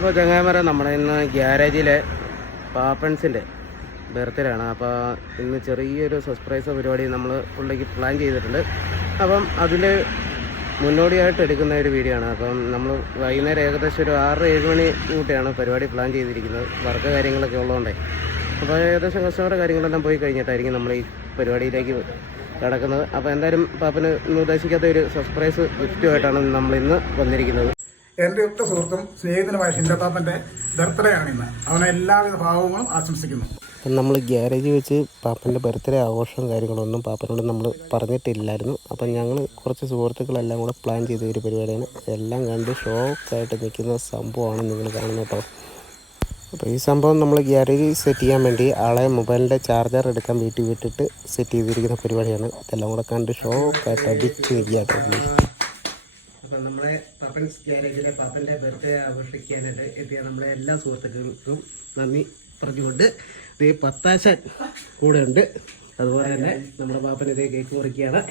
അപ്പോൾ ചങ്ങായിമാരെ നമ്മുടെ ഇന്ന് ഗ്യാരേജിലെ പാപ്പൻസിൻ്റെ ബർത്ത്ഡേ ആണ്. അപ്പോൾ ഇന്ന് ചെറിയൊരു സർപ്രൈസ് പരിപാടി നമ്മൾ പുള്ളിക്ക് പ്ലാൻ ചെയ്തിട്ടുണ്ട്. അപ്പം അതിൽ മുന്നോടിയായിട്ട് എടുക്കുന്ന ഒരു വീഡിയോ ആണ്. അപ്പം നമ്മൾ വൈകുന്നേരം ഏകദേശം ഒരു 6-7 മണി കൂട്ടിയാണ് പരിപാടി പ്ലാൻ ചെയ്തിരിക്കുന്നത്. വർക്ക് കാര്യങ്ങളൊക്കെ ഉള്ളതുകൊണ്ടേ അപ്പോൾ ഏകദേശം കസ്റ്റമറുടെ കാര്യങ്ങളെല്ലാം പോയി കഴിഞ്ഞിട്ടായിരിക്കും നമ്മൾ ഈ പരിപാടിയിലേക്ക് കിടക്കുന്നത്. അപ്പോൾ എന്തായാലും പാപ്പന് ഇന്ന് ഉദ്ദേശിക്കാത്ത ഒരു സർപ്രൈസ് ഗിഫ്റ്റുമായിട്ടാണ് നമ്മളിന്ന് വന്നിരിക്കുന്നത്. എൻ്റെ ഒറ്റ സുഹൃത്തും സ്നേഹിതനുമായ ഷിൻഡപ്പാപ്പൻ്റെ ബർത്ത്ഡേ ആണ് ഇന്ന്. അവനെ എല്ലാവിധ ഭാവങ്ങളും ആശംസിക്കുന്നു. അപ്പം നമ്മൾ ഗ്യാരേജ് വെച്ച് പാപ്പൻ്റെ ബർത്ത്ഡേ ആഘോഷവും കാര്യങ്ങളൊന്നും പാപ്പനോട് നമ്മൾ പറഞ്ഞിട്ടില്ലായിരുന്നു. അപ്പം ഞങ്ങൾ കുറച്ച് സുഹൃത്തുക്കളെല്ലാം കൂടെ പ്ലാൻ ചെയ്ത ഒരു പരിപാടിയാണ്. എല്ലാം കണ്ട് ഷോക്കായിട്ട് നിൽക്കുന്ന സംഭവമാണ് നിങ്ങൾ കാണുന്നത് കേട്ടോ. അപ്പോൾ ഈ സംഭവം നമ്മൾ ഗ്യാരേജിൽ സെറ്റ് ചെയ്യാൻ വേണ്ടി ആളെ മൊബൈലിൻ്റെ ചാർജർ എടുക്കാൻ വീട്ടിൽ വിട്ടിട്ട് സെറ്റ് ചെയ്തിരിക്കുന്ന പരിപാടിയാണ്. ഇതെല്ലാം കൂടെ കണ്ട് ഷോക്കായിട്ട് അടിച്ച് നിൽക്കുക കേട്ടോ. അപ്പം നമ്മളെ പാപ്പൻസ് ഗ്യാരേജിലെ പാപ്പൻ്റെ ബർത്ത്ഡേ ആഘോഷിക്കാനായിട്ട് എത്തിയ നമ്മളെ എല്ലാ സുഹൃത്തുക്കൾക്കും നന്ദി പറഞ്ഞുകൊണ്ട് ഇത് പത്താശൻ കൂടെ ഉണ്ട്. അതുപോലെ തന്നെ നമ്മുടെ പാപ്പൻ ഇതേ കേക്ക് മുറിക്കുകയാണ്.